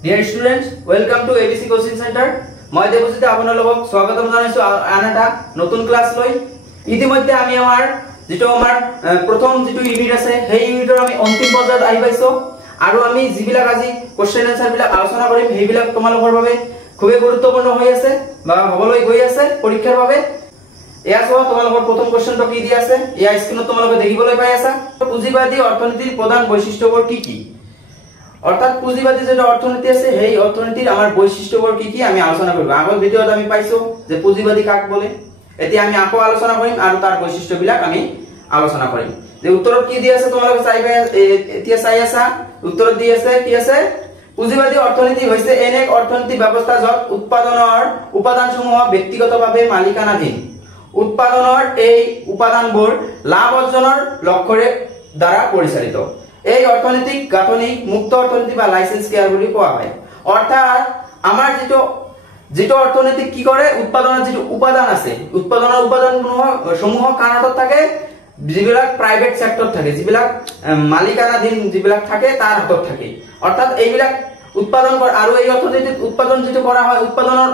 Dear students, welcome to ABC Coaching Center. মই দেবজিৎ আপোনালোকক স্বাগতম জনাইছো আন এটা নতুন ক্লাস লৈ। ইতিমধ্যে আমি আমাৰ প্ৰথম ইউনিট আছে সেই ইউনিটৰ আমি অন্তিম পৰ্যায়ত আহি পাইছো আৰু আমি যিবিলাক আজি কোশ্চেন আনসাৰ বিলাক আলোচনা কৰিম সেইবিলাক তোমালোকৰ বাবে খুব গুৰুত্বপূৰ্ণ হৈ আছে বা হবলৈ গৈ আছে পৰীক্ষাৰ বাবে। এয়া সহ তোমালোকৰ প্ৰথম কোশ্চেনটো কি দি আছে এয়া স্ক্ৰিনত তোমালোকে দেখিবলৈ পাই আছা। পুঁজিবাদী অৰ্থনীতিৰ প্ৰধান বৈশিষ্ট্যবোৰ কি কি, অৰ্থাৎ পুঁজিবাদী যে অৰ্থনীতি আছে সেই অৰ্থনীতিৰ আমাৰ বৈশিষ্ট্যবোৰ কি কি আমি আলোচনা কৰব। আগৰ ভিডিওত আমি পাইছো যে পুঁজিবাদী কাক বলে, এতিয়া আমি আকৌ আলোচনা কৰিম আৰু তাৰ বৈশিষ্ট্যবিলাক আমি আলোচনা কৰিম। যে উত্তৰত কি দি আছে তোমালোকে চাইবা, এতিয়া চাই আছা উত্তৰত দি আছে কি আছে, পুঁজিবাদী অৰ্থনীতি হৈছে এনে এক অৰ্থনীতি ব্যৱস্থা য'ত উৎপাদনৰ উপাদানসমূহ ব্যক্তিগতভাৱে মালিকানাধীন। উৎপাদনৰ এই উপাদানবোৰ লাভ অৰ্জনৰ লক্ষ্যৰে দ্বাৰা পৰিচালিত। এই অৰ্থনৈতিক গাঁথনি মুক্ত অৰ্থনীতি বা লাইসেন্স কেয়াৰ বুলি কোৱা হয়। অৰ্থাৎ আমাৰ যেটো অৰ্থনীতি কি কৰে, উৎপাদনৰ যেটো উপাদান আছে, উৎপাদনৰ উপাদানসমূহ কাৰ হাতত থাকে, যিবিলাক প্ৰাইভেট সেক্টৰ থাকে, যিবিলাক মালিকানাধীন যিবিলাক থাকে তাৰ হাতত থাকে। অৰ্থাৎ এইবিলাক উৎপাদন কৰে আৰু এই অৰ্থনীতিত উৎপাদন যেটো কৰা হয়, উৎপাদনৰ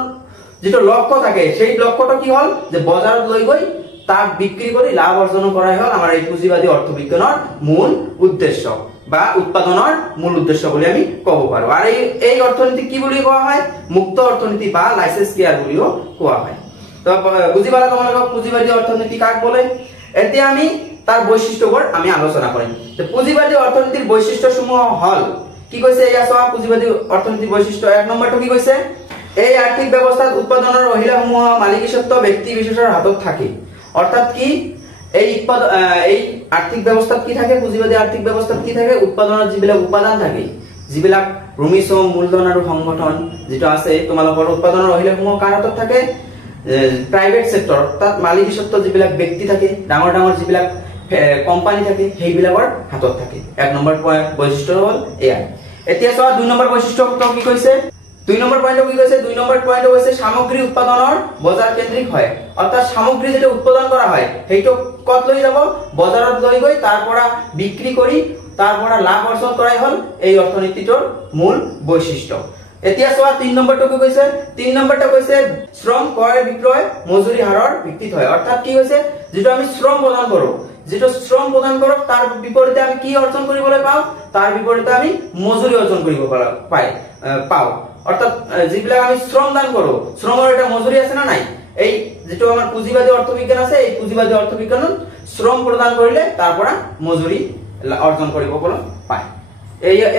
যেটো লক্ষ্য থাকে সেই লক্ষ্যটো কি হল যে বজাৰত লৈ গৈ তাক বিক্ৰি কৰি লাভ অৰ্জন কৰাই হল আমাৰ এই পুঁজিবাদী অৰ্থবিজ্ঞানৰ মূল উদ্দেশ্য বা উৎপাদনৰ মূল উদ্দেশ্য বুলি আমি ক'ব পাৰো। আৰু এই অৰ্থনীতি কি বুলি কোৱা হয়, মুক্ত অৰ্থনীতি বা লাইসেন্স কেয়াৰ বুলিও কোৱা হয়। তো বুজি পালা তোমালোকে পুঁজিবাদী অৰ্থনীতি কাক বলে। এতিয়া আমি তাৰ বৈশিষ্ট্যবোৰ আমি আলোচনা কৰিম। তো পুঁজিবাদী অৰ্থনীতিৰ বৈশিষ্ট্যসমূহ হল কি কৈছে, এয়া চোৱা পুঁজিবাদী অৰ্থনীতিৰ বৈশিষ্ট্য। এক নম্বৰটো কি কৈছে, এই আৰ্থিক ব্যৱস্থাত উৎপাদনৰ মহিলাসমূহ মালিকীস্বত্ব ব্যক্তি বিশেষৰ হাতত থাকে। অৰ্থাৎ কি এই আৰ্থিক ব্যবস্থা কি থাকে, পুঁজিবাদী আৰ্থিক ব্যবস্থা কি থাকে, উৎপাদনৰ যিবিলাক উপাদান থাকে, যিবিলাক ভূমি শ্ৰম মূলধন আৰু সংগঠন যেটো আছে তোমালোকৰ উৎপাদনৰ মহিলাসমূহ কাৰ হাতত থাকে, প্ৰাইভেট সেক্টৰ, তাত মালিকীস্বত্ব যিবিলাক ব্যক্তি থাকে, ডাঙৰ ডাঙৰ যিবিলাক কোম্পানী থাকে সেইবিলাকৰ হাতত থাকে। এক নম্বৰ বৈশিষ্ট্য হল এয়া। এতিয়া চোৱা দুই নম্বৰ বৈশিষ্ট্যটো কি কৈছে, দুই নম্বৰ পয়েন্টটো কি কৈছে, দুই নম্বৰ পয়েন্টটো হৈছে সামগ্ৰী উৎপাদনৰ বজাৰ কেন্দ্ৰিক হয়। অৰ্থাৎ সামগ্ৰী যেটা উৎপাদন কৰা হয় সেইটো কত লৈ যাব, বজাৰত লৈ গৈ তাৰ পৰা বিক্ৰী কৰি তাৰ পৰা লাভ অৰ্জন কৰাই হল এই অৰ্থনীতিটোৰ মূল বৈশিষ্ট্য। এতিয়া চোৱা তিন নম্বৰটো কি কৈছে, তিন নম্বৰটো কৈছে শ্ৰম ক্ৰয় বিক্ৰয় মজুৰি হাৰৰ ভিত্তিত হয়। অৰ্থাৎ কি হৈছে, যেটো আমি শ্ৰম প্ৰদান কৰো, যেটো শ্ৰম প্ৰদান কৰো তাৰ বিপৰীতে আমি কি অৰ্জন কৰিবলৈ পাওঁ, তাৰ বিপৰীতে আমি মজুৰি অৰ্জন কৰিব পাওঁ। অৰ্থাৎ যিবিলাক আমি শ্ৰম দান কৰো শ্ৰমৰ এটা মজুৰি আছে না নাই, এই যেটো আমাৰ পুঁজিবাদী অৰ্থবিজ্ঞান আছে এই পুঁজিবাদী অৰ্থবিজ্ঞানত শ্ৰম প্ৰদান কৰিলে তাৰ পৰা মজুৰি অৰ্জন কৰিব পায়।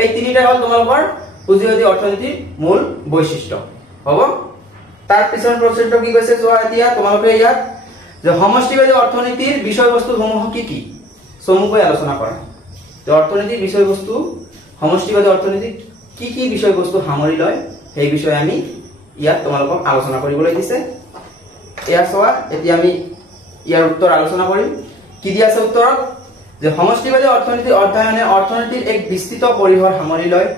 এই তিনিটা হল তোমালোকৰ পুঁজিবাদী অৰ্থনীতিৰ মূল বৈশিষ্ট্য হ'ব। তাৰ পিছৰ প্ৰশ্নটো কি কৈছে চোৱা, এতিয়া তোমালোকে ইয়াত যে সমষ্টিবাদী অৰ্থনীতিৰ বিষয়বস্তুসমূহ কি কি চমুকৈ আলোচনা কৰা। তো অৰ্থনীতিৰ বিষয়বস্তু সমষ্টিবাদী অৰ্থনীতিত কি কি বিষয়বস্তু সামৰি লয় সেই বিষয়ে আমি ইয়াত তোমালোকক আলোচনা কৰিবলৈ দিছে। এয়া চোৱা, এতিয়া আমি ইয়াৰ উত্তৰ আলোচনা কৰিম। কি দি আছে উত্তৰত, যে সমষ্টিবাদী অৰ্থনীতি অধ্যয়নে অৰ্থনীতিৰ এক বিস্তৃত পৰিসৰ সামৰি লয়।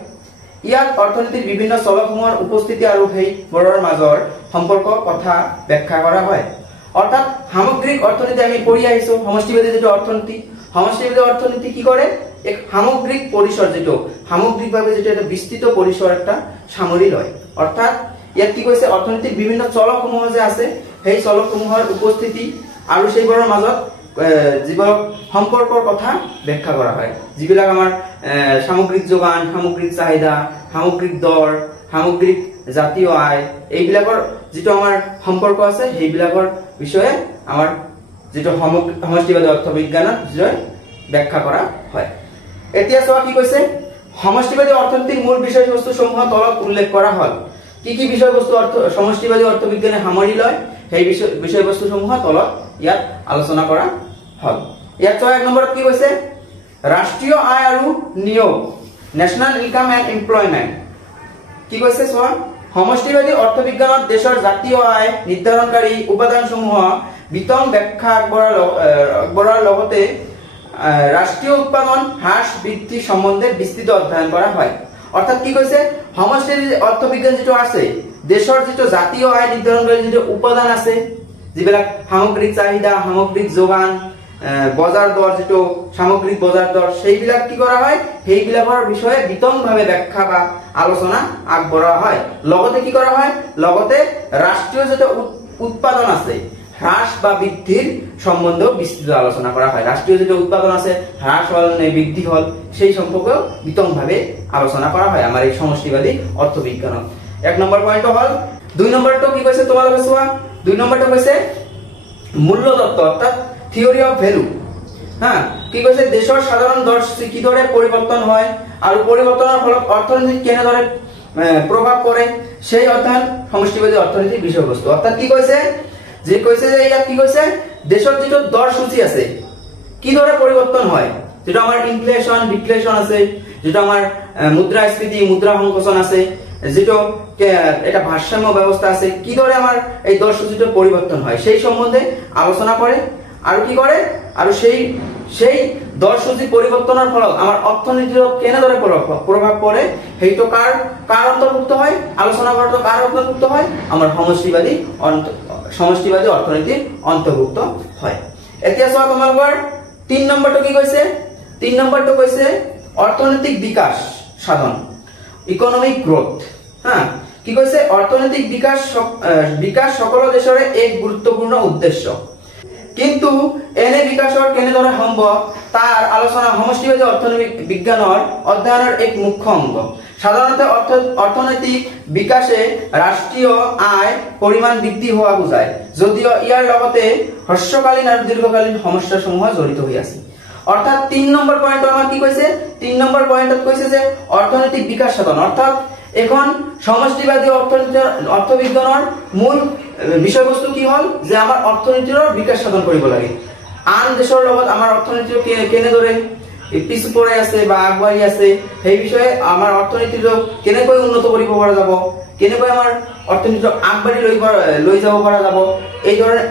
ইয়াত অৰ্থনীতিৰ বিভিন্ন চলকসমূহৰ উপস্থিতি আৰু সেইবোৰৰ মাজৰ সম্পৰ্ক কথা ব্যাখ্যা কৰা হয়। অৰ্থাৎ সামগ্ৰিক অৰ্থনীতি আমি পঢ়ি আহিছো, সমষ্টিবাদী যেটো অৰ্থনীতি, সমষ্টিবাদী অৰ্থনীতি কি কৰে, এক সামগ্ৰিক পৰিসৰ যেটো সামগ্ৰিকভাবে যেটো এটা বিস্তৃত পৰিসৰ একটা সামৰি লয়। অৰ্থাৎ ইয়াত কি কৈছে, অৰ্থনীতিৰ বিভিন্ন চলকসমূহ যে আছে সেই চলকসমূহৰ উপস্থিতি আৰু সেইবোৰৰ মাজত যিবিলাক সম্পৰ্কৰ কথা ব্যাখ্যা কৰা হয়। যিবিলাক আমাৰ সামগ্ৰিক যোগান, সামগ্ৰিক চাহিদা, সামগ্ৰিক দৰ, সামগ্ৰিক জাতীয় আয়, এইবিলাকৰ যেটো আমাৰ সম্পৰ্ক আছে সেইবিলাকৰ বিষয়ে আমাৰ যেটো সমষ্টিবাদী অৰ্থবিজ্ঞানত ব্যাখ্যা কৰা হয়। এতিয়া চোৱা কি কৈছে, সমষ্টিবাদী অৰ্থনীতিৰ মূল বিষয়বস্তুসমূহ তলত উল্লেখ কৰা হল। কি কি বিষয়বস্তু সমষ্টিবাদী অৰ্থবিজ্ঞানে সামৰি লয় সেই বিষয়বস্তুসমূহ তলত ইয়াত আলোচনা কৰা হল। ইয়াত চোৱা এক নম্বৰত কি কৈছে, ৰাষ্ট্ৰীয় আয় আৰু নিয়োগ, নেশ্যনেল ইনকাম এণ্ড এমপ্লয়মেণ্ট। কি কৈছে চোৱা, সমষ্টিবাদী অৰ্থবিজ্ঞানত দেশৰ জাতীয় আয় নিৰ্ধাৰণকাৰী উপাদানসমূহ বিতং ব্যাখ্যা আগবঢ়াৰ লগতে ৰাষ্ট্ৰীয় উৎপাদন হ্ৰাস বৃদ্ধি সম্বন্ধে বিস্তৃত অধ্যয়ন কৰা হয়। অৰ্থাৎ কি কৈছে, সমষ্টিবাদী অৰ্থবিজ্ঞান যেটো আছে দেশৰ যেটো জাতীয় আয় নিৰ্ধাৰণকাৰী যেটো উপাদান আছে, যিবিলাক সামগ্ৰিক চাহিদা, সামগ্ৰিক যোগান, বজাৰ দৰ যেটো সামগ্ৰিক বজাৰ দৰ সেইবিলাক কি কৰা হয় সেইবিলাকৰ বিষয়ে বিতংভাৱে ব্যাখ্যা বা আলোচনা আগবঢ়োৱা হয় লগতে কি কৰা হয় লগতে ৰাষ্ট্ৰীয় যেটো উৎপাদন আছে হ্ৰাস বা বৃদ্ধিৰ সম্বন্ধে বিস্তৃত আলোচনা করা হয় রাষ্ট্রীয় যেটা উৎপাদন আছে হ্রাস হল না বৃদ্ধি হল সেই সম্পর্কে বিতংভাবে আলোচনা করা হয় আমার এই সমষ্টিবাদী অর্থবিজ্ঞান এক নম্বর পয়েন্ট হল দুই নম্বরটা কি কইছে তোমালোকে সোয়া দুই নম্বরটা কইছে মূল্য তত্ত্ব অর্থাৎ থিওরি অফ ভ্যালু হ্যাঁ কি কইছে দেশের সাধারণ দর কি ধরে পরিবর্তন হয় আর পরিবর্তনের ফলত অর্থনীতি কেনে ধরে প্রভাব পড়ে সেই অধ্যয়ন সমষ্টিবাদী অর্থনীতির বিষয়বস্তু অর্থাৎ কি কইছে যে কইছে যে ইয়া কি কইছে দেশের যেটো দর সূচি আছে কি ধরে পরিবর্তন হয় যেটা আমার ইনফ্লেশন ডিফ্লেশন আছে যেটা আমার মুদ্রাস্ফীতি মুদ্রা সংকোচন আছে যেটো এটা ভারসাম্য ব্যবস্থা আছে কি ধরে আমার এই দর সূচিটা পরিবর্তন হয় সেই সম্বন্ধে আলোচনা করে আর কি করে আর সেই দর সূচি পরিবর্তনের ফলত আমার অর্থনীতির কেনে ধরে প্রভাব পড়ে সেইটো কার অন্তর্ভুক্ত হয় আলোচনা করা তো কার অন্তর্ভুক্ত হয় আমার সমষ্টিবাদী অর্থনীতির অন্তর্ভুক্ত হয় এতিয়া চোৱা তোমালোকৰ 3 নম্বৰটো কি কৈছে 3 নম্বৰটো কৈছে অৰ্থনৈতিক বিকাশ সাধন ইকোনমিক গ্ৰোথ হ্যাঁ কি কৈছে অৰ্থনৈতিক বিকাশ সকল দেশৰে এক গুৰুত্বপূৰ্ণ উদ্দেশ্য কিন্তু এনে বিকাশৰ কেনে ধৰে সম্ভৱ তাৰ আলোচনা সমষ্টিবাদী অৰ্থনৈতিক বিজ্ঞানৰ অধ্যয়নৰ এক মুখ্য অংগ সাধাৰণতে অৰ্থনৈতিক বিকাশে ৰাষ্ট্ৰীয় আয় পৰিমাণ বৃদ্ধি হোৱা বুজায় যদিও ইয়াৰ লগতে হ্ৰস্বকালীন আৰু দীৰ্ঘকালীন সমস্যাসমূহ জড়িত হৈ আছে অৰ্থাৎ 3 নম্বৰ পইণ্ট আমাৰ কি কৈছে 3 নম্বৰ পইণ্টত কৈছে যে অৰ্থনৈতিক বিকাশ সাধন অৰ্থাৎ এখন সমষ্টিবাদী অৰ্থবিজ্ঞানৰ মূল বিষয়বস্তু কি হল যে আমাৰ অৰ্থনীতিৰ বিকাশ সাধন কৰিব লাগে আন দেশৰ লগত আমাৰ অৰ্থনীতিৰ কেনে ধৰে পিছু পৰে আছে বা আগবাঢ়ি আছে সেই বিষয়ে আমাৰ অৰ্থনীতিৰ কেনেকৈ উন্নত কৰিব পৰা যাব কেনেকৈ আমাৰ অৰ্থনীতিক আগবাঢ়ি লৈ যাব পৰা যাব এই ধৰণে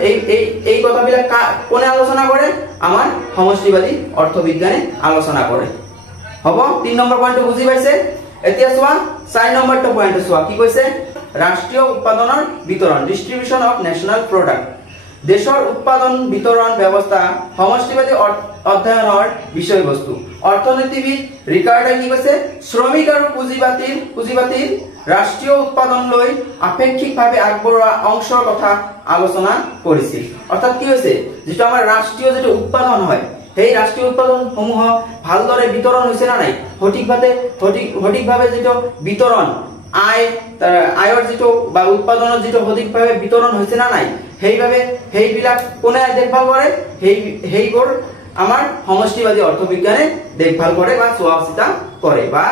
এই কথাবিলাক কোনে আলোচনা কৰে আমাৰ সমষ্টিবাদী অৰ্থবিজ্ঞানে আলোচনা কৰে হ'ব 3 নম্বৰ পইণ্ট বুজি পাইছে এতিয়া চোৱা 4 নম্বৰটো পইণ্ট চোৱা কি কৈছে ৰাষ্ট্ৰীয় উৎপাদনৰ বিতৰণ ডিস্ট্ৰিবিউশন অফ ন্যাশনাল প্ৰডাক্ট দেশৰ উৎপাদন বিতৰণ ব্যৱস্থা সমষ্টিবাদী অধ্যয়নৰ বিষয়বস্তু অৰ্থনীতিবিদ ৰিকাৰ্ডে কি কৈছে শ্ৰমিক আৰু পুঁজিবাতিৰ ৰাষ্ট্ৰীয় উৎপাদন লৈ আপেক্ষিকভাৱে আগবঢ়োৱা অংশৰ কথা আলোচনা কৰিছিল অৰ্থাৎ কি হৈছে যেটো আমাৰ ৰাষ্ট্ৰীয় যেটো উৎপাদন হয় এই ৰাষ্ট্ৰীয় উৎপাদনসমূহ ভালদৰে বিতৰণ হৈছে না নাই সঠিকভাৱে যেটো বিতৰণ আয়ৰ যেটো বা উৎপাদনৰ যেটো সঠিকভাৱে বিতৰণ হৈছে না নাই সেইবিলাক কোনে দেখভাল কৰে সেইবোৰ আমাৰ সমষ্টিবাদী অৰ্থবিজ্ঞানে দেখভাল কৰে বা চোৱা চিতা কৰে বা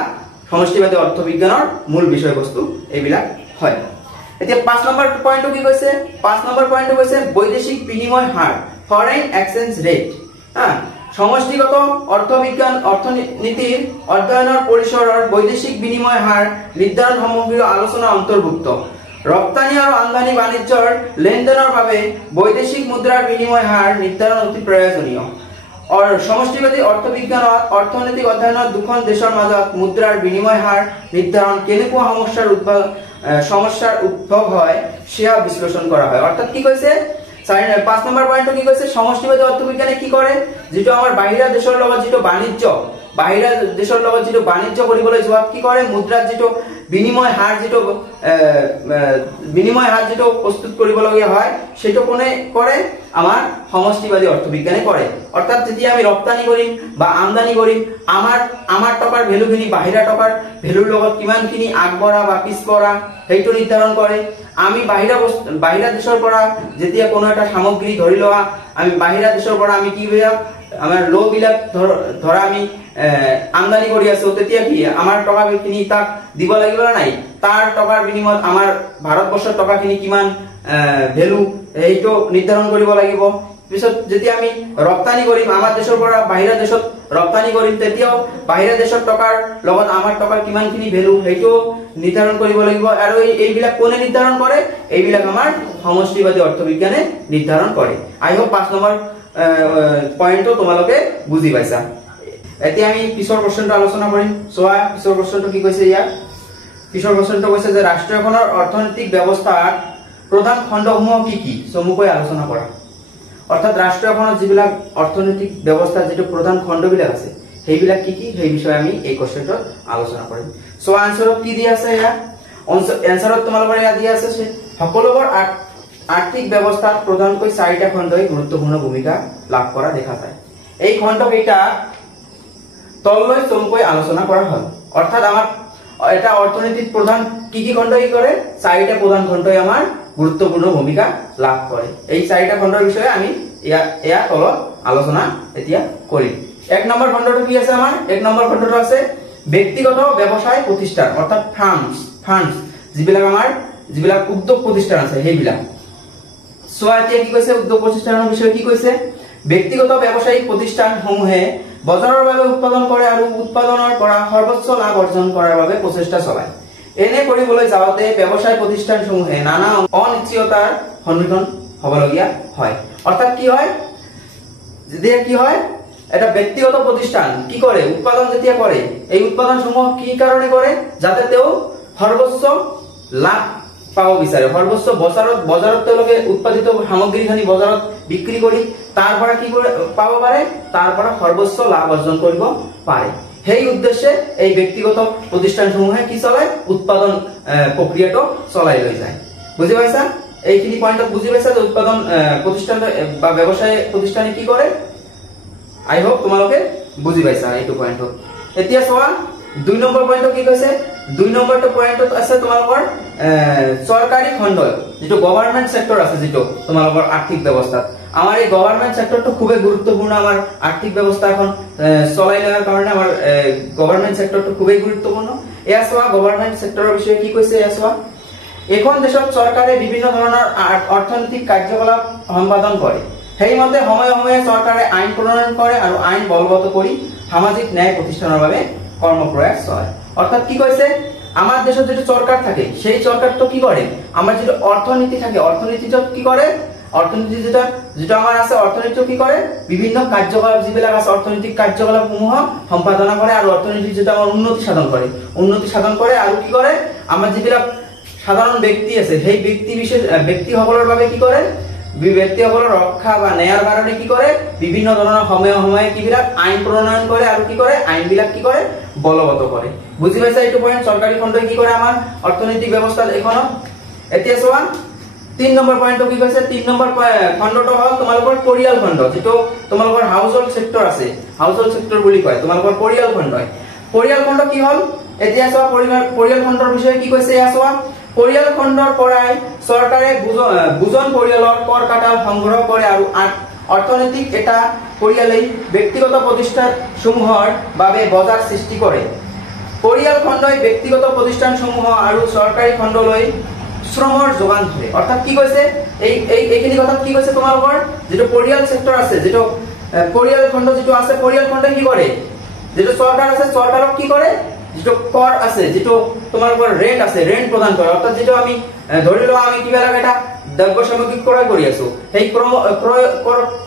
সমষ্টিবাদী অৰ্থবিজ্ঞানৰ মূল বিষয়বস্তু এইবিলাক হয় এতিয়া 5 নম্বৰ পইণ্টটো কি কৈছে 5 নম্বৰ পইণ্টটো কৈছে বৈদেশিক বিনিময় হাৰ ফৰেন এক্সচেঞ্জ ৰেট হ্যাঁ সমষ্টিগত অৰ্থবিজ্ঞান অৰ্থনীতিৰ অধ্যয়নৰ পৰিসৰৰ বৈদেশিক বিনিময় হাৰ নিৰ্ধাৰণ সামগ্ৰীৰ আলোচনা অন্তৰ্ভুক্ত ৰপ্তানি আৰু আমদানি বাণিজ্যৰ লেনদেনৰ বাবে বৈদেশিক মুদ্ৰাৰ বিনিময় হাৰ নিৰ্ধাৰণ অতি প্ৰয়োজনীয় আৰু সমষ্টিবাদী অৰ্থবিজ্ঞানত অৰ্থনৈতিক অধ্যয়নত দুখন দেশৰ মাজত মুদ্ৰাৰ বিনিময় হাৰ নিৰ্ধাৰণ কেনেকুৱা সমস্যাৰ উদ্ভৱ হয় সেয়া বিশ্লেষণ কৰা হয় অৰ্থাৎ কি কৈছে 5 নম্বৰ পইণ্টটো কি কৈছে সমষ্টিবাদী অৰ্থবিজ্ঞানে কি কৰে যেটো আমাৰ বাহিৰা দেশৰ লগত যেটো বাণিজ্য কৰিবলৈ যোৱাত কি কৰে মুদ্ৰাৰ যেটো বিনিময় হাৰ যেটো প্ৰস্তুত কৰিবলগীয়া হয় সেটো কোনে কৰে আমাৰ সমষ্টিবাদী অৰ্থবিজ্ঞানে কৰে অৰ্থাৎ যেতিয়া আমি ৰপ্তানি কৰিম বা আমদানি কৰিম আমাৰ টকাৰ ভ্যালুখিনি বাহিৰা টকাৰ ভ্যালুৰ লগত কিমানখিনি আগবঢ়া বা পিছপৰা সেইটো নিৰ্ধাৰণ কৰে আমি বাহিৰা দেশৰ পৰা যেতিয়া কোনো এটা সামগ্ৰী ধৰি লোৱা আমি বাহিৰা দেশৰ পৰা আমি কি বিয়া আমাৰ লো বিলাক ধৰা আমি আমদানি কৰি আছো তেতিয়া কি আমাৰ টকাখিনি তাক দিব লাগিব না নাই তাৰ টকাৰ বিনিময়ত আমাৰ ভাৰতবৰ্ষৰ টকাখিনি কিমান ভ্যালু এইটো নিৰ্ধাৰণ কৰিব লাগিব পিছত যেতিয়া আমি ৰপ্তানি কৰিম আমাৰ দেশৰ পৰা বাহিৰা দেশত ৰপ্তানি কৰিম তেতিয়াও বাহিৰা দেশৰ টকাৰ লগত আমাৰ টকাৰ কিমানখিনি ভ্যালু সেইটো নিৰ্ধাৰণ কৰিব লাগিব আৰু এইবিলাক কোনে নিৰ্ধাৰণ কৰে এইবিলাক আমাৰ সমষ্টিবাদী অৰ্থবিজ্ঞানে নিৰ্ধাৰণ কৰে আই হোপ 5 নম্বৰ পইণ্টটো তোমালোকে বুজি পাইছা এতিয়া আমি পিছৰ কোৱেশ্চনটো আলোচনা কৰিম সোৱা পিছৰ কোৱেশ্চনটো কি কৈছে ইয়া পিছৰ কোৱেশ্চনটো কৈছে যে ৰাষ্ট্ৰখনৰ অৰ্থনৈতিক ব্যৱস্থাৰ প্ৰধান খণ্ডসমূহ কি চমুকৈ আলোচনা কৰা অৰ্থাৎ ৰাষ্ট্ৰ এখনত যিবিলাক অৰ্থনৈতিক ব্যৱস্থা যেটো প্ৰধান খণ্ডবিলাক আছে সেইবিলাক কি কি সেই বিষয়ে আমি এই কোশ্চেনটোত আলোচনা কৰিম। সো আনসাৰত কি দিয়া আছে ইয়া আনসাৰত তোমালোকৰ ইয়া দিয়া আছে সকলোবোৰ আৰ্থিক ব্যৱস্থাত প্ৰধানকৈ 4টা খণ্ডই গুৰুত্বপূৰ্ণ ভূমিকা লাভ কৰা দেখা যায়। এই খণ্ডকেইটা তললৈ চমুকৈ আলোচনা কৰা হ'ল। অৰ্থাৎ আমাৰ এটা অৰ্থনীতিত প্ৰধান কি কি খণ্ড ই কৰে 4টা প্ৰধান খণ্ডই আমাৰ গুৰুত্বপূৰ্ণ ভূমিকা লাভ কৰে। এই 4টা খণ্ডৰ বিষয়ে আমি ইয়া তলত আলোচনা এতিয়া কৰিম। 1 নম্বৰ খণ্ডটো কি আছে আমাৰ 1 নম্বৰ খণ্ডটো আছে ব্যক্তিগত ব্যৱসায় প্ৰতিষ্ঠান অৰ্থাৎ ফান্ডস যিবিলাক উদ্যোগ প্ৰতিষ্ঠান আছে সেইবিলাক। সো এতিয়া কি কৈছে উদ্যোগ প্ৰতিষ্ঠানৰ বিষয়ে কি কৈছে ব্যক্তিগত ব্যৱসায়িক প্ৰতিষ্ঠানসমূহে বজাৰৰ বাবে উৎপাদন কৰে আৰু উৎপাদনৰ পৰা সৰ্বোচ্চ লাভ অৰ্জন কৰাৰ বাবে প্ৰচেষ্টা চলায়। এনে কৰিবলৈ যাওঁতে ব্যৱসায় প্ৰতিষ্ঠানসমূহে নানা অনিশ্চয়তাৰ সন্মুখীন হ'বলগীয়া হয়। অৰ্থাৎ কি হয় যেতিয়া কি হয় এটা ব্যক্তিগত প্ৰতিষ্ঠান কি কৰে উৎপাদন যেতিয়া কৰে এই উৎপাদনসমূহ কি কাৰণে কৰে যাতে তেওঁ সৰ্বোচ্চ লাভ পাব বিচাৰে সৰ্বোচ্চ বজাৰত তেওঁলোকে উৎপাদিত সামগ্ৰীখিনি বজাৰত বিক্ৰী কৰি তাৰ পৰা কি পাব পাৰে তাৰ পৰা সৰ্বোচ্চ লাভ অৰ্জন কৰিব পাৰে। সেই উদ্দেশ্যে এই ব্যক্তিগত প্ৰতিষ্ঠানসমূহে কি চলায় উৎপাদন প্ৰক্ৰিয়াটো চলাই লৈ যায়। বুজি পাইছা এইখিনি পইণ্টত বুজি পাইছা যে উৎপাদন প্ৰতিষ্ঠান বা ব্যৱসায় প্ৰতিষ্ঠানে কি কৰে আই হোপ তোমালোকে বুজি পাইছা এইটো পইণ্টত। এতিয়া চোৱা 2 নম্বৰ পইণ্ট কি কৈছে 2 নম্বৰটো পইণ্টত আছে তোমালোকৰ চৰকাৰী খণ্ড যেটো গভৰ্ণমেন্ট সেক্টৰ আছে যেটো তোমালোকৰ আৰ্থিক ব্যৱস্থাত আমাৰ এই গভৰ্ণমেন্ট সেক্টৰটো খুবই গুৰুত্বপূৰ্ণ আমাৰ আৰ্থিক ব্যৱস্থা এখন চলাই লোৱাৰ কাৰণে আমাৰ গভৰ্ণমেন্ট সেক্টৰটো খুবই গুৰুত্বপূৰ্ণ। এয়া চোৱা গভৰ্ণমেন্ট সেক্টৰৰ বিষয়ে কি কৈছে এয়া চোৱা এখন দেশত চৰকাৰে বিভিন্ন ধৰণৰ অৰ্থনৈতিক কাৰ্যকলাপ সম্পাদন কৰে। সেইমতে সময়ে সময়ে চৰকাৰে আইন প্ৰণয়ন কৰে আৰু আইন বলবৎ কৰি সামাজিক ন্যায় প্ৰতিষ্ঠানৰ বাবে কৰ্মপ্ৰয়াস চলায়। অৰ্থাৎ কি কৈছে আমাৰ দেশত যেটো চৰকাৰ থাকে সেই চৰকাৰটো কি কৰে আমাৰ যেটো অৰ্থনীতি থাকে অৰ্থনীতিটো কি কৰে অৰ্থনীতি যেটা আমাৰ আছে অৰ্থনীতিটো কি কৰে বিভিন্ন কাৰ্যকলাপ যিবিলাক আছে অৰ্থনৈতিক কাৰ্যকলাপসমূহ সম্পাদনা কৰে আৰু অৰ্থনীতি যেটা আমাৰ উন্নতি সাধন কৰে আৰু কি কৰে আমাৰ যিবিলাক সাধাৰণ ব্যক্তি আছে সেই ব্যক্তিসকলৰ বাবে কি কৰে ব্যক্তিসকলৰ ৰক্ষা বা ন্যায়ৰ কাৰণে কি কৰে বিভিন্ন ধৰণৰ সময়ে কিবিলাক আইন প্ৰণয়ন কৰে আৰু কি কৰে আইনবিলাক কি কৰে বলবৎ কৰে। বুজি পাইছা এইটো পইণ্ট চৰকাৰী খণ্ডই কি কৰে আমাৰ অৰ্থনৈতিক ব্যৱস্থাত এখনত। এতিয়া চোৱা 3 নম্বৰ পইণ্টটো কি কৈছে 3 নম্বৰ খণ্ডটো হ'ল তোমালোকৰ পৰিয়াল খণ্ড যেটো তোমালোকৰ হাউস হোল্ড সেক্টৰ আছে হাউস হোল্ড সেক্টৰ বুলি কয় তোমালোকৰ পৰিয়াল খণ্ড কি হ'ল এতিয়া চোৱা পৰিয়াল খণ্ডৰ বিষয়ে কি কৈছে এয়া চোৱা পৰিয়াল খণ্ডৰ পৰাই চৰকাৰে বুজন পৰিয়ালৰ কৰ কাটাল সংগ্ৰহ কৰে আৰু অৰ্থনৈতিক এটা পৰিয়ালে ব্যক্তিগত প্ৰতিষ্ঠানসমূহৰ বাবে বজাৰ সৃষ্টি কৰে। পৰিয়াল খণ্ডই ব্যক্তিগত প্ৰতিষ্ঠানসমূহ আৰু চৰকাৰী খণ্ডলৈ শ্ৰমৰ যোগান ধৰে। অৰ্থাৎ কি কৈছে এইখিনি কথাত কি কৈছে তোমালোকৰ যেটো পৰিয়াল সেক্টৰ আছে যেটো পৰিয়াল খণ্ড যেটো আছে পৰিয়াল খণ্ডই কি কৰে যেটো চৰকাৰ আছে চৰকাৰক কি কৰে যেটো কৰ আছে যেটো তোমালোকৰ ৰেন্ট আছে ৰেন্ট প্ৰদান কৰে। অৰ্থাৎ যেটো আমি ধৰি লও আমি কিবা লাগে এটা দ্ৰব্য সামগ্ৰী ক্ৰয় কৰি আছো সেই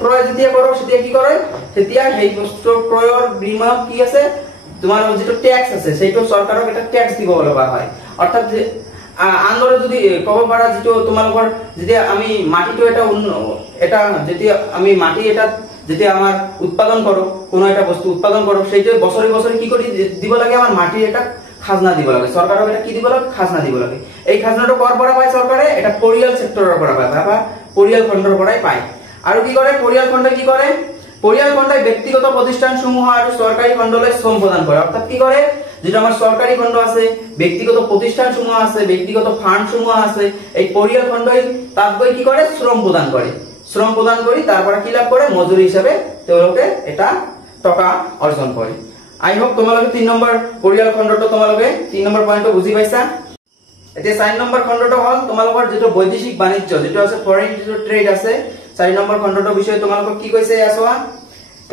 ক্ৰয় যেতিয়া কৰো তেতিয়া কি কৰে তেতিয়া সেই বস্তুৰ ক্ৰয়ৰ বিনিময়ত কি আছে তোমাৰ যেটো ট্যাক্স আছে সেইটো চৰকাৰক এটা ট্যাক্স দিব লগা হয়। অৰ্থাৎ আনদৰে যদি কব পাৰা যেটো তোমালোকৰ যেতিয়া আমি মাটিটো এটা যেতিয়া আমি মাটি এটা যেতিয়া আমাৰ উৎপাদন কৰো কোনো এটা বস্তু উৎপাদন কৰো সেইটো বছৰে কি কৰি দিব লাগে আমাৰ মাটিৰ এটা খাজনা দিব লাগে চৰকাৰক এটা কি দিব লাগে খাজনা দিব লাগে। এই খাজনাটো কৰ পৰা পায় চৰকাৰে এটা পৰিয়াল সেক্টৰৰ পৰা পায় বা পৰিয়াল খণ্ডৰ পৰাই পায়। আৰু কি কৰে পৰিয়াল খণ্ডই কি কৰে পৰিয়াল খণ্ডই ব্যক্তিগত প্ৰতিষ্ঠানসমূহ আৰু চৰকাৰী খণ্ডলৈ শ্ৰম প্ৰদান কৰে। অৰ্থাৎ কি কৰে যেটো আমাৰ চৰকাৰী খণ্ড আছে ব্যক্তিগত প্ৰতিষ্ঠানসমূহ আছে ব্যক্তিগত ফান্ডসমূহ আছে এই পৰিয়াল খণ্ডই তাত গৈ কি কৰে শ্ৰম প্ৰদান কৰি তাৰ পৰা কি লাভ কৰে মজুৰি হিচাপে তেওঁলোকে এটা টকা অৰ্জন কৰে। আই হোপ তোমালোকে 3 নম্বৰ পৰিয়াল খণ্ডটো তোমালোকে 3 নম্বৰ পইণ্টটো বুজি পাইছা। এতিয়া 4 নম্বৰ খণ্ডটো হ'ল তোমালোকৰ যেটো বৈদেশিক বাণিজ্য যেটো আছে ফৰেন ট্ৰেড আছে 4 নম্বৰ খণ্ডটোৰ বিষয়ে তোমালোকক কি কৈছে আসোৱা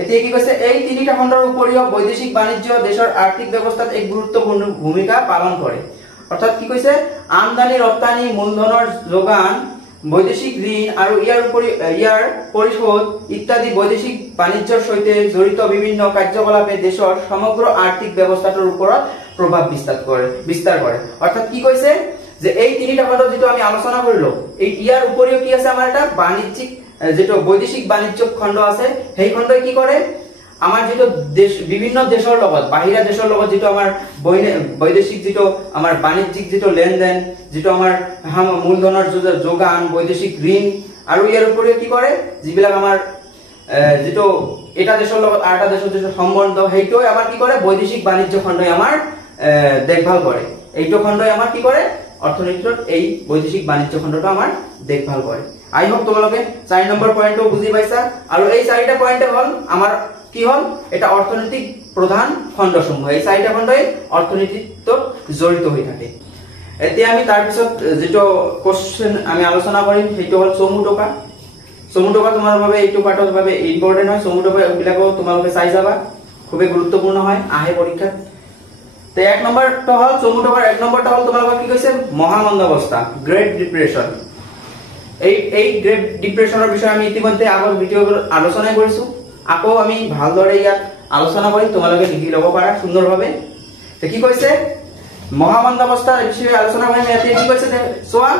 এতিয়া কি কৈছে এই 3টা খণ্ডৰ উপৰিও বৈদেশিক বাণিজ্য দেশৰ আৰ্থিক ব্যৱস্থাত এক গুৰুত্বপূৰ্ণ ভূমিকা পালন কৰে। অৰ্থাৎ কি কৈছে আমদানি ৰপ্তানি মূলধনৰ যোগান বৈদেশিক ঋণ আৰু ইয়াৰ পৰিশোধ ইত্যাদি বৈদেশিক বাণিজ্যৰ সৈতে জড়িত বিভিন্ন কাৰ্যকলাপে দেশৰ সমগ্ৰ আৰ্থিক ব্যৱস্থাটোৰ ওপৰত প্ৰভাৱ বিস্তাৰ কৰে। অৰ্থাৎ কি কৈছে যে এই 3টা খণ্ড যেটো আমি আলোচনা কৰিলো এই ইয়াৰ উপৰিও কি আছে আমাৰ এটা বাণিজ্যিক যেটো বৈদেশিক বাণিজ্য খণ্ড আছে সেই খণ্ডই কি কৰে আমাৰ যেটো দেশ বিভিন্ন দেশৰ লগত বাহিৰা দেশৰ লগত যেটো আমাৰ বৈদেশিক যেটো আমাৰ বাণিজ্যিক যেটো লেনদেন যেটো আমাৰ মূলধনৰ যোগান বৈদেশিক ঋণ আৰু ইয়াৰ উপৰিও কি কৰে যিবিলাক আমাৰ যেটো এটা দেশৰ লগত আৰটা দেশৰ যেটো সম্বন্ধ হেইটো আমাৰ কি কৰে বৈদেশিক বাণিজ্য খণ্ডই আমাৰ দেখভাল কৰে এইটো খণ্ডই আমাৰ কি কৰে অৰ্থনীতিৰ এই বৈদেশিক বাণিজ্য খণ্ডটো আমাৰ দেখভাল কৰে আই হোপ তোমালোকে 4 নম্বৰ পয়েন্টটো বুজি পাইছা আৰু এই 4টা পয়েন্টে হল আমাৰ কি হল এটা অৰ্থনৈতিক প্ৰধান খণ্ডসমূহ এই 4টা খণ্ডই অৰ্থনীতিত জড়িত হৈ থাকে এতিয়া আমি তাৰ পিছত যেটো কোশ্চেন আমি আলোচনা কৰিম হেইটো হল চমু টকা তোমাৰ বাবে এইটো পাৰ্টৰ বাবে ইম্পৰ্টেন্ট হয় চমু টকা বিলাকো তোমালোকে চাই যাবা খুবই গুৰুত্বপূৰ্ণ হয় আহে পৰীক্ষাত তে 1 নম্বৰটো হল চমু টকাৰ 1 নম্বৰটো হল তোমালোকে কি কৈছে মহামন্দাৱস্থা গ্ৰেট ডিপ্ৰেছন এই গ্ৰেট ডিপ্ৰেছনৰ বিষয়ে আমি ইতিমধ্যে আগৰ ভিডিঅ'ৰ আলোচনা কৰিছো আকৌ আমি ভালদৰে ইয়াত আলোচনা কৰিম তোমালোকে লিখি ল'ব পাৰা সুন্দৰভাৱে তে কি কৈছে মহামন্দাৱস্থাৰ বিষয়ে আলোচনা কৰিম ইয়াতে কি কৈছে সোৱা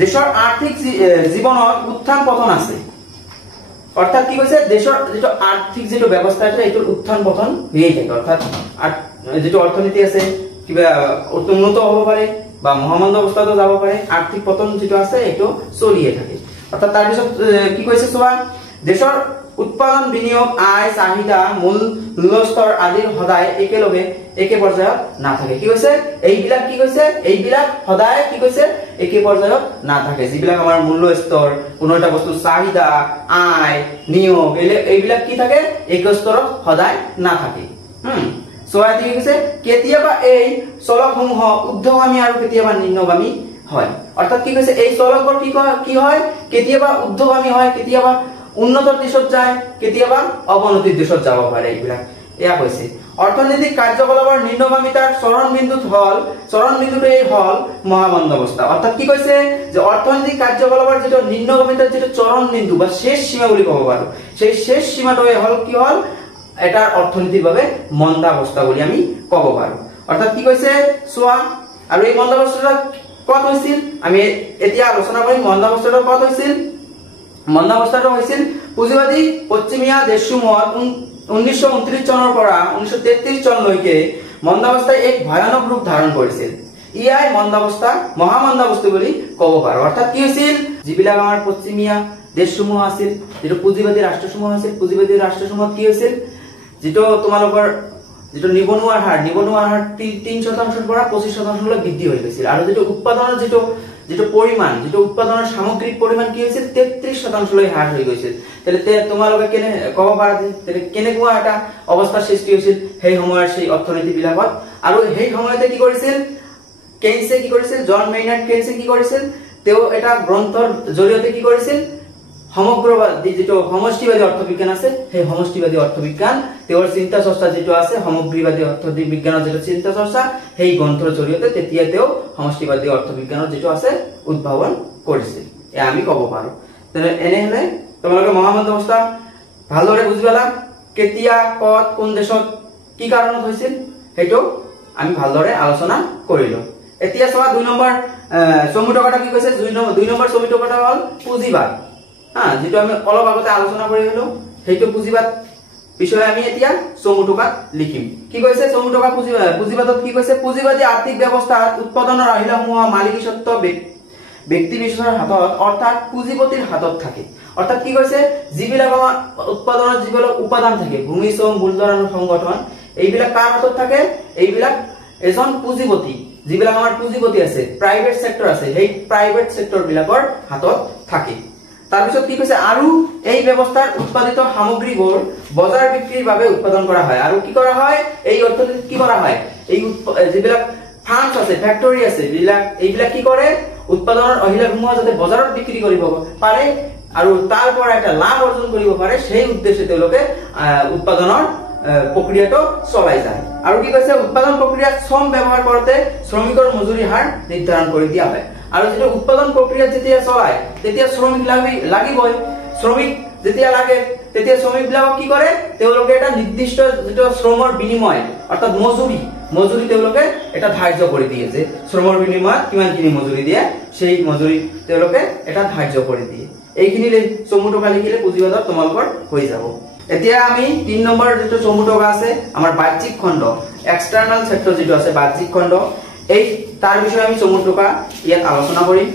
দেশৰ আৰ্থিক জীৱনৰ উত্থান পতন আছে অৰ্থাৎ কি কৈছে দেশৰ যেটো আৰ্থিক যেটো ব্যৱস্থা আছে এইটোৰ উত্থান পতন হৈয়ে থাকে অৰ্থাৎ যেটো অৰ্থনীতি আছে কিবা উন্নত হ'ব পাৰে বা মহামন্দাৱস্থাতো যাব পাৰে আৰ্থিক পতন যেটো আছে এইটো চলিয়ে থাকে অৰ্থাৎ তাৰ পিছত কি কৈছে সোৱা দেশৰ উৎপাদন বিনিয়োগ আয় চাহিদা মূল্যস্তৰ আদিৰ সদায় একেলগে একে পৰ্যায়ত না থাকে কি কৈছে এইবিলাক কি কৈছে এইবিলাক সদায় কি কৈছে একে পৰ্যায়ত না থাকে যিবিলাক আমাৰ মূল্যস্তৰ কোনো এটা বস্তু চাহিদা আয় নিয়োগ এইবিলাক কি থাকে একে স্তৰত সদায় না থাকে সোয়া কি কৈছে কেতিয়াবা এই চলকসমূহ ঊৰ্ধ্বগামী আৰু কেতিয়াবা নিম্নগামী হয় অৰ্থাৎ কি কৈছে এই চলকবোৰ কি হয় কেতিয়াবা ঊৰ্ধ্বগামী হয় কেতিয়াবা উন্নত দেশত যায় কেতিয়াবা অৱনতিৰ দেশত যাব পাৰে এইবিলাক এয়া কৈছে অৰ্থনৈতিক কাৰ্যকলাপৰ নিম্নগামিতাৰ চৰণ বিন্দুটো এই হল মহামন্দাৱস্থা অৰ্থাৎ কি কৈছে যে অৰ্থনৈতিক কাৰ্যকলাপৰ যেটো নিম্নগামিতাৰ যেটো চৰণ বিন্দু বা শেষ সীমা বুলি ক'ব পাৰো সেই শেষ সীমাটো হল কি হল এটা অৰ্থনৈতিক ভাৱে মন্দাৱস্থা বুলি আমি ক'ব পাৰো অৰ্থাৎ কি কৈছে সোৱা আৰু এই মন্দাৱস্থাটো কত হৈছিল আমি এতিয়া আলোচনা কৰিম মন্দাৱস্থাটো কত হৈছিল মন্দাৱস্থাটো হৈছিল পুঁজিবাদী পশ্চিমীয়া দেশসমূহত 1929 চনৰ পৰা 1933 চনলৈকে মন্দাৱস্থাই এক ভয়ানক ৰূপ ধাৰণ কৰিছিল ইয়াই মন্দাৱস্থা মহামন্দাৱস্থা বুলি ক'ব পাৰো অৰ্থাৎ কি হৈছিল যিবিলাক আমাৰ পশ্চিমীয়া দেশসমূহ আছিল যেটো পুঁজিবাদী ৰাষ্ট্ৰসমূহ আছিল পুঁজিবাদী ৰাষ্ট্ৰসমূহত কি হৈছিল যেটো তোমালোকৰ যেটো নিবনুৱাৰ হাৰ 3% পৰা 25% লৈ বৃদ্ধি হৈ গৈছিল আৰু যেটো উৎপাদনৰ যেটো পৰিমাণ যেটো উৎপাদনৰ সামগ্ৰিক পৰিমাণ কি হৈছিল 33% লৈ হ্ৰাস হৈ গৈছিল তেলে তোমালোকে কেনে ক'ব পাৰা তেলে কেনেকুৱা এটা অৱস্থা সৃষ্টি হৈছিল সেই সময়ৰ সেই অৰ্থনীতি বিলাকত আৰু সেই সময়তে কি কৰিছিল কেইনছে কি কৰিছিল জন মেইনাৰ্ড কেইনছে কি কৰিছিল তেও এটা গ্ৰন্থৰ জৰিয়তে কি কৰিছিল সমগ্ৰবাদী যেটো সমষ্টিবাদী অৰ্থবিজ্ঞান আছে সেই সমষ্টিবাদী অৰ্থবিজ্ঞান তেওঁৰ চিন্তা চৰ্চা যেটো আছে সমগ্ৰীবাদী অৰ্থবিজ্ঞানৰ যেটো চিন্তা চৰ্চা সেই গ্ৰন্থৰ জৰিয়তে তেতিয়া তেও সমষ্টিবাদী অৰ্থবিজ্ঞানৰ যেটো আছে উদ্ভাৱন কৰিছিল এ আমি ক'ব পাৰো তেনে এনে হলে তোমালোকে মহামন্দাৱস্থা ভালদৰে বুজি পালা কেতিয়া কত কোন দেশত কি কাৰণত হৈছিল হেটো আমি ভালদৰে আলোচনা কৰিলো এতিয়া চোৱা 2 নম্বৰ চমু টকাটা কি কৈছে 2 নম্বৰ চমু টকাটা হল পুঁজিবাদ যেটো আমি অলপ আগতে আলোচনা কৰি হলো হেটো পুঁজিবাদ বিষয়ে আমি এতিয়া চমু টকাত লিখিম কি কৈছে চমু টকা পুঁজিবাদত কি কৈছে পুঁজিবাদী আৰ্থিক ব্যৱস্থাত উৎপাদনৰ আহিলাসমূহ মালিকীস্বত্ব ব্যক্তি বিশেষৰ হাতত অৰ্থাৎ পুঁজিপতিৰ হাতত থাকে অৰ্থাৎ কি কৈছে যিবিলাক উৎপাদনৰ যিবিলাক উপাদান থাকে ভূমি শ্ৰম মূলধন আৰু সংগঠন এইবিলাক কাৰ হাতত থাকে এইবিলাক এজন পুঁজিপতি যিবিলাক আমাৰ পুঁজিপতি আছে প্ৰাইভেট সেক্টৰ আছে সেই প্ৰাইভেট সেক্টৰ বিলাকৰ হাতত থাকে তাৰ পিছত কি কৈছে আৰু এই ব্যৱস্থাৰ উৎপাদিত সামগ্ৰীবোৰ বজাৰ বিক্ৰীৰ বাবে উৎপাদন কৰা হয় আৰু কি কৰা হয় এই অৰ্থনীতিত কি কৰা হয় এই যিবিলাক ফাৰ্মছ আছে ফ্যাক্টৰী আছে এইবিলাক কি কৰে উৎপাদনৰ আহিলাসমূহ যাতে বজাৰত বিক্ৰী কৰিব পাৰে আৰু তাৰ পৰা এটা লাভ অৰ্জন কৰিব পাৰে সেই উদ্দেশ্যে তেওঁলোকে উৎপাদনৰ প্ৰক্ৰিয়াটো চলাই যায় আৰু কি কৈছে উৎপাদন প্ৰক্ৰিয়াত শ্ৰম ব্যৱহাৰ কৰোতে শ্ৰমিকৰ মজুৰি হাৰ নিৰ্ধাৰণ কৰি দিয়া হয় আৰু যেটো উৎপাদন প্ৰক্ৰিয়া যেতিয়া চলাই তেতিয়া শ্ৰমিক লাগিবই শ্ৰমিক যেতিয়া লাগে তেতিয়া শ্ৰমিক বিলাকক কি কৰে তেওঁলোকে এটা নিৰ্দিষ্ট যেটো শ্ৰমৰ বিনিময় অৰ্থাৎ মজুৰি মজুৰি তেওঁলোকে এটা ধাৰ্য কৰি দিয়ে যে শ্ৰমৰ বিনিময়ত কিমানখিনি মজুৰি দিয়ে সেই মজুৰি তেওঁলোকে এটা ধাৰ্য কৰি দিয়ে এইখিনি চমু টকা লিখিলে পুঁজিবাদত তোমালোকৰ হৈ যাব এতিয়া আমি 3 নম্বৰ যেটো চমু টকা আছে আমাৰ বাহ্যিক খণ্ড এক্সটাৰ্নাল সেক্টৰ যেটো আছে বাহ্যিক খণ্ড এই তাৰ বিষয়ে আমি চমু টকা ইয়াত আলোচনা কৰিম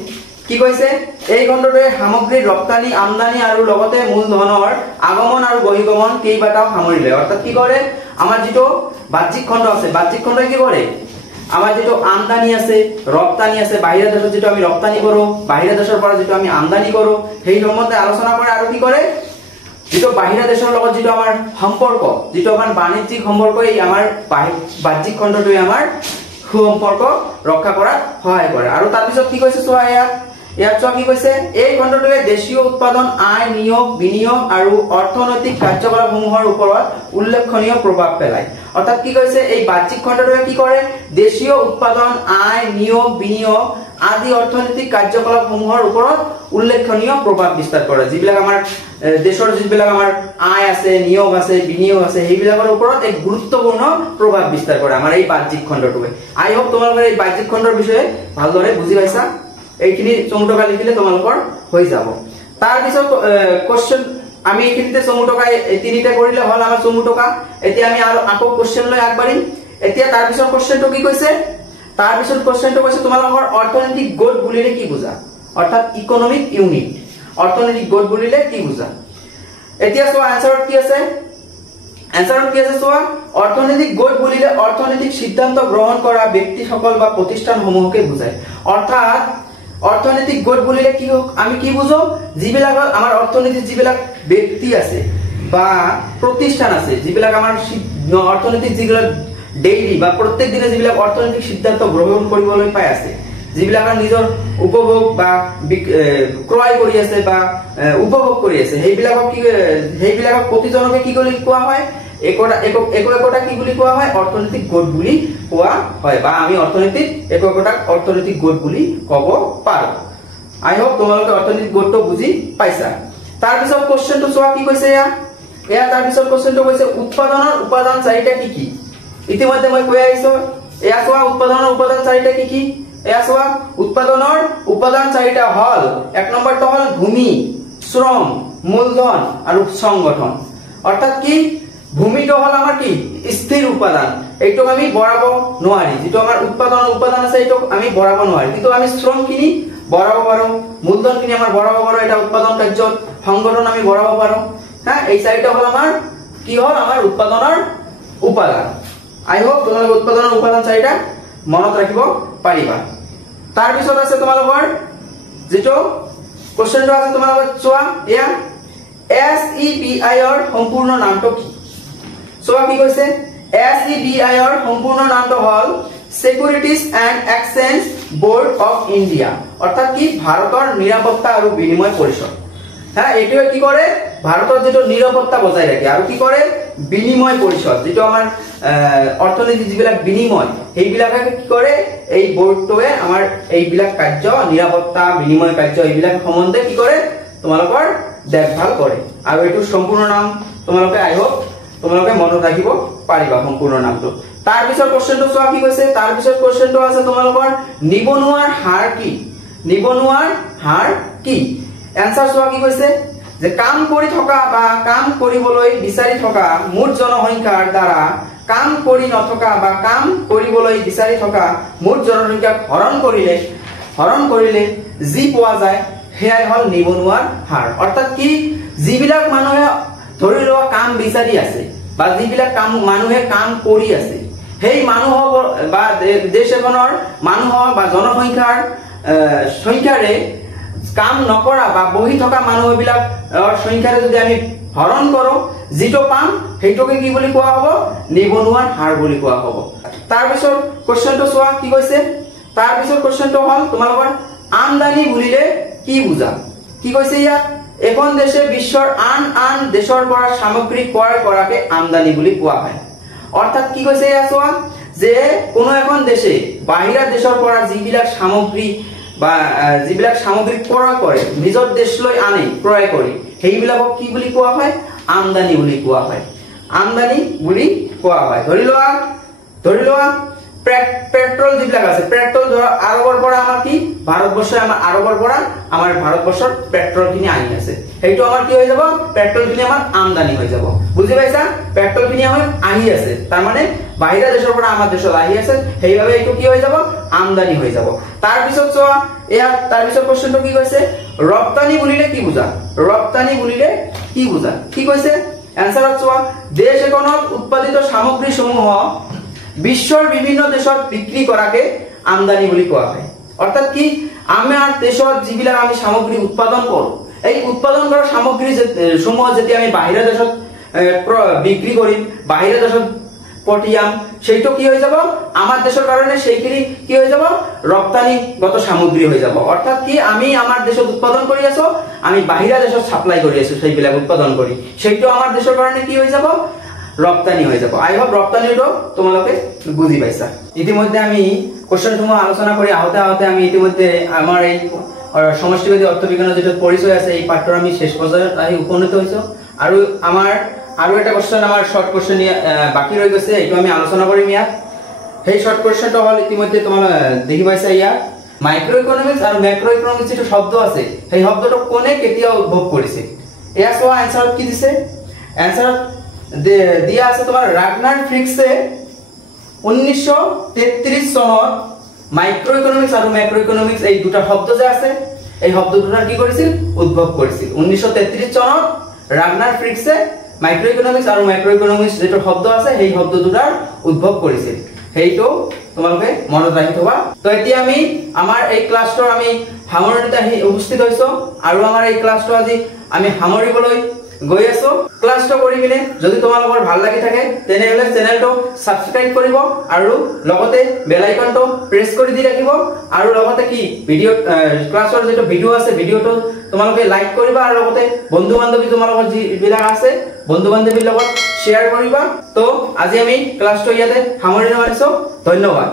কি কৈছে এই খণ্ডটোৱে সামগ্ৰী ৰপ্তানি আমদানি আৰু লগতে মূলধনৰ আগমন আৰু বহিগমন কেইবাটাও সামৰি লয় অৰ্থাৎ কি কৰে আমাৰ যেটো বাহ্যিক খণ্ড আছে বাহ্যিক খণ্ডই কি কৰে আমাৰ যেটো আমদানি আছে ৰপ্তানি আছে বাহিৰা দেশত যেটো আমি ৰপ্তানি কৰো বাহিৰা দেশৰ পৰা যেটো আমি আমদানি কৰো সেই সম্বন্ধে আলোচনা কৰে আৰু কি কৰে যেটো বাহিৰা দেশৰ লগত যেটো আমাৰ সম্পৰ্ক যেটো আমাৰ বাণিজ্যিক সম্পৰ্ক এই আমাৰ বাহ্যিক খণ্ডটোৱে আমাৰ সুসম্পৰ্ক ৰক্ষা কৰাত সহায় কৰে আৰু তাৰ পিছত কি কৈছে চোৱা ইয়াত চোৱা কি কৈছে এই খণ্ডটোৱে দেশীয় উৎপাদন আয় নিয়োগ বিনিয়োগ আৰু অৰ্থনৈতিক কাৰ্যকলাপসমূহৰ ওপৰত উল্লেখনীয় প্ৰভাৱ পেলায় অৰ্থাৎ কি কৈছে এই বাহ্যিক খণ্ডটোৱে কি কৰে দেশীয় উৎপাদন আয় নিয়োগ বিনিয়োগ আদি অৰ্থনৈতিক কাৰ্যকলাপসমূহৰ ওপৰত উল্লেখনীয় প্ৰভাৱ বিস্তাৰ কৰে যিবিলাক আমাৰ দেশৰ যিবিলাক আমাৰ আয় আছে নিয়োগ আছে বিনিয়োগ আছে সেইবিলাকৰ ওপৰত এক গুৰুত্বপূৰ্ণ প্ৰভাৱ বিস্তাৰ কৰে আমাৰ এই বাহ্যিক খণ্ডটোৱে আই হোপ তোমালোকে এই বাহ্যিক খণ্ডৰ বিষয়ে ভালদৰে বুজি পাইছা এইখিনি চমু টকা লিখিলে তোমালোকৰ হৈ যাব তাৰ পিছত কোশ্চেন আমি এইখিনিতে চমু টকা তিনিটা কৰিলে হল আমাৰ চমু টকা এতিয়া আমি আৰু আকৌ কোশ্চেন লৈ আগবাঢ়িম এতিয়া তাৰ পিছত কোশ্চেনটো কি কৈছে তাৰ পিছত কোশ্চেনটো কৈছে তোমালোকৰ অৰ্থনৈতিক গোট বুলিলে কি বুজা অৰ্থাৎ ইকোনমিক ইউনিট অৰ্থনৈতিক গোট বুলিলে কি বুজা এতিয়া চোৱা আনসাৰত কি আছে চোৱা অৰ্থনৈতিক গোট বুলিলে অৰ্থনৈতিক সিদ্ধান্ত গ্ৰহণ কৰা ব্যক্তিসকল বা প্ৰতিষ্ঠানসমূহকে বুজায় অৰ্থাৎ অৰ্থনৈতিক গোট বুলিলে কি আমি কি বুজো যিবিলাক আমাৰ অৰ্থনৈতিক যিবিলাক ব্যক্তি আছে বা প্ৰতিষ্ঠান আছে যিবিলাক আমাৰ অৰ্থনৈতিক যিবিলাক ডেইলি বা প্ৰত্যেক দিনে যিবিলাক অৰ্থনৈতিক সিদ্ধান্ত গ্ৰহণ কৰিবলৈ পাই আছে যিবিলাক নিজৰ উপভোগ বা ক্ৰয় কৰি আছে বা উপভোগ কৰি আছে সেইবিলাকক প্ৰতিজনকে কি বুলি কোৱা হয় একোটা কি বুলি কোৱা হয় অৰ্থনৈতিক গোট বুলি কোৱা হয় বা আমি অৰ্থনৈতিক একোটাক অৰ্থনৈতিক গোট বুলি ক'ব পাৰো আই হোপ তোমালোকে অৰ্থনৈতিক গোটটো বুজি পাইছা তাৰ পিছত কোশ্চেনটো চোৱা কি কৈছে এয়া তাৰ পিছত কোশ্চেনটো কৈছে উৎপাদনৰ উপাদান চাৰিটা কি কি ইতিমধ্যে মই কৈ আহিছো এয়া চোৱা উৎপাদনৰ উপাদান চাৰিটা কি কি এয়া চোৱা উৎপাদনৰ উপাদান চাৰিটা হল এক নম্বৰটো হল ভূমি শ্ৰম মূলধন আৰু সংগঠন অৰ্থাৎ কি ভূমিটো হল আমাৰ কি স্থিৰ উপাদান এইটোক আমি বঢ়াব নোৱাৰি যেটো আমাৰ উৎপাদনৰ উপাদান আছে এইটোক আমি বঢ়াব নোৱাৰি কিন্তু আমি শ্ৰমখিনি বঢ়াব পাৰো মূলধনখিনি আমাৰ বঢ়াব পাৰো এটা উৎপাদন কাৰ্যত সংগঠন আমি বঢ়াব পাৰো হ্যাঁ এই চাৰিটা হল আমাৰ কি হল আমাৰ উৎপাদনৰ উপাদান আই হোপ তোমালোকে উৎপাদনৰ উপাদান চাৰিটা মনত ৰাখিব পাৰিবা তাৰ পিছত আছে তোমালোকৰ যেটো কোশ্চেনটো আছে তোমালোকে চোৱা এয়া SEBI ৰ সম্পূৰ্ণ নামটো কি চোৱা কি কৈছে SEBI ৰ সম্পূৰ্ণ নামটো হল Securities and Exchange Board of India অৰ্থাৎ কি ভাৰতৰ নিৰাপত্তা আৰু বিনিময় পৰিষদ হ্যাঁ এইটোৱে কি কৰে ভাৰতৰ যেটো নিৰাপত্তা বজাই ৰাখে আৰু কি কৰে বিনিময় পৰিষদ যেটো আমাৰ অৰ্থনৈতিক যিবিলাক বিনিময় সেইবিলাকে কি কৰে এই বোৰ্ডটোৱে আমাৰ এইবিলাক কাৰ্য নিৰাপত্তা বিনিময় কাৰ্য এইবিলাক সম্বন্ধে কি কৰে তোমালোকৰ দেখভাল কৰে আৰু এইটো সম্পূৰ্ণ নাম তোমালোকে আই হোপ তোমালোকে মনত ৰাখিব পাৰিবা সম্পূৰ্ণ নামটো তাৰ পিছত কোশ্চেনটো চোৱা কি কৈছে তাৰ পিছত কোশ্চেনটো আছে তোমালোকৰ নিবনুৱাৰ হাৰ কি এনসাৰ চোৱা কি কৈছে যে কাম কৰি থকা বা কাম কৰিবলৈ বিচাৰি থকা মুঠ জনসংখ্যাৰ দ্বাৰা কাম কৰি নথকা বা কাম কৰিবলৈ বিচাৰি থকা মুঠ জনসংখ্যাক হৰণ কৰিলে যি পোৱা যায় হেয়াই হল নিবনুৱাৰ হাৰ অৰ্থাৎ কি যিবিলাক মানুহে ধৰি লোৱা কাম বিচাৰি আছে বা যিবিলাক মানুহে কাম কৰি আছে সেই মানুহ বা দেশ এখনৰ মানুহ বা জনসংখ্যাৰ সংখ্যাৰে কাম নকৰা বা বহি থকা মানুহবিলাক সংখ্যাৰে যদি আমি হৰণ কৰো যেটো পাম হেইটোকে কি বুলি কোৱা হ'ব নিবনুৱাৰ হাৰ বুলি কোৱা হ'ব তাৰ পিছত কোশ্চেনটো চোৱা কি কৈছে তাৰ পিছত কোশ্চেনটো হল তোমালোকৰ আমদানি বুলিলে কি বুজা কি কৈছে ইয়াত এখন দেশে বিশ্বৰ আন দেশৰ পৰা সামগ্ৰী ক্ৰয় কৰাকে আমদানি বুলি কোৱা হয় অৰ্থাৎ কি কৈছে ইয়া চোৱা যে কোনো এখন দেশে বাহিৰা দেশৰ পৰা যিবিলাক সামগ্ৰী বা যিবিলাক সামগ্ৰী ক্ৰয় কৰে নিজৰ দেশলৈ আনে ক্ৰয় কৰি সেইবিলাকক কি বুলি কোৱা হয় আমদানি বুলি কোৱা হয় ধৰি লোৱা ধৰি লোৱা পেট্ৰল যিবিলাক আছে, পেট্ৰল ধৰা আৰবৰ পৰা আমাৰ কি ভাৰতবৰ্ষে আমাৰ আৰবৰ পৰা আমাৰ ভাৰতবৰ্ষৰ পেট্ৰল খিনি আনি আছে, সেইটো আমাৰ কি হৈ যাব, পেট্ৰল খিনি আমাৰ আমদানি হৈ যাব। বুজি পাইছা? পেট্ৰল খিনি আমাৰ আহি আছে, তাৰ মানে বাহিৰা দেশৰ পৰা আমাৰ দেশত আহি আছে, সেইভাবে এইটো কি হৈ যাব, আমদানি হৈ যাব। তাৰ পিছত চোৱা, এয়া তাৰ পিছত কোশ্চেনটো কি কৈছে, ৰপ্তানি বুলিলে কি বুজা? ৰপ্তানি বুলিলে কি বুজা? কি কৈছে এনসাৰত চোৱা, দেশ এখনত উৎপাদিত সামগ্ৰী সমূহ বিশ্বৰ বিভিন্ন দেশত বিক্ৰী কৰাকে আমদানি বুলি কোৱা হয়। অৰ্থাৎ কি, আমাৰ দেশত যিবিলাক আমি সামগ্ৰী উৎপাদন কৰো, এই উৎপাদন কৰা সামগ্ৰী সমূহ যেতিয়া আমি বাহিৰা দেশত বিক্ৰী কৰিম, বাহিৰা দেশত পঠিয়াম, সেইটো কি হৈ যাব, আমাৰ দেশৰ কাৰণে সেইখিনি কি হৈ যাব, ৰপ্তানিগত সামগ্ৰী হৈ যাব। অৰ্থাৎ কি, আমি আমাৰ দেশত উৎপাদন কৰি আছো, আমি বাহিৰা দেশত সাপ্লাই কৰি আছো, সেইবিলাক উৎপাদন কৰি, সেইটো আমাৰ দেশৰ কাৰণে কি হৈ যাব, ৰপ্তানি হৈ যাব। আই হোপ ৰপ্তানিটো তোমালোকে বুজি পাইছা। ইতিমধ্যে আমি কোশ্চেনসমূহ আলোচনা কৰি আহোতে আমি ইতিমধ্যে আমাৰ এই সমষ্টিবাদী অৰ্থবিজ্ঞানৰ যেটো পৰিচয় আছে, এই পাঠৰ আমি শেষ পৰ্যায়ত আহি উপনীত হৈছো। আৰু আমাৰ আৰু এটা কোশ্চেন, আমাৰ শৰ্ট কোশ্চেন বাকি ৰৈ গৈছে, এইটো আমি আলোচনা কৰিম ইয়াত। সেই শৰ্ট কোশ্চেনটো হল ইতিমধ্যে তোমালোকে দেখি পাইছা, ইয়াত মাইক্ৰো ইকোনমিক্স আৰু মেক্ৰো ইকোনমিক্স যেটো শব্দ আছে, সেই শব্দটো কোনে কেতিয়া উদ্ভৱ কৰিছে? এয়া চোৱা এনসাৰত কি দিছে, এনসাৰত দিয়া আছে তোমাৰ ৰাগনাৰ ফ্ৰিক্সে 1933 চনত মাইক্ৰো ইকোনমিক্স আৰু মেক্ৰো ইকোনমিক্স এই দুটা শব্দ যে আছে, এই শব্দ দুটা কি কৰিছিল, উদ্ভৱ কৰিছিল। 1933 চনত ৰাগনাৰ ফ্ৰিক্সে মাইক্ৰো ইকোনমিক্স আৰু মেক্ৰো ইকোনমিক্স যেটো শব্দ আছে, সেই শব্দ দুটাৰ উদ্ভৱ কৰিছিল, সেইটো তোমালোকে মনত ৰাখি থবা। তো এতিয়া আমি আমাৰ এই ক্লাছটোৰ আমি সামৰণিত আহি উপস্থিত হৈছো, আৰু আমাৰ এই ক্লাছটো আজি আমি সামৰিবলৈ গৈ আছো। ক্লাছটো কৰি কিনে যদি তোমালোকৰ ভাল লাগি থাকে, তেনেহলে চেনেলটো সাবস্ক্ৰাইব কৰিব, আৰু লগতে বেল আইকনটো প্ৰেছ কৰি দি ৰাখিব, আৰু লগতে কি ভিডিও ক্লাছৰ যেটো ভিডিও আছে, ভিডিওটো তোমালোকে লাইক কৰিবা, আৰু লগতে বন্ধু বান্ধৱী তোমালোকৰ যিবিলাক আছে, বন্ধু বান্ধৱীৰ লগত শ্বেয়াৰ কৰিবা। তো আজি আমি ক্লাছটো ইয়াতে সামৰণি মাৰিছো। ধন্যবাদ।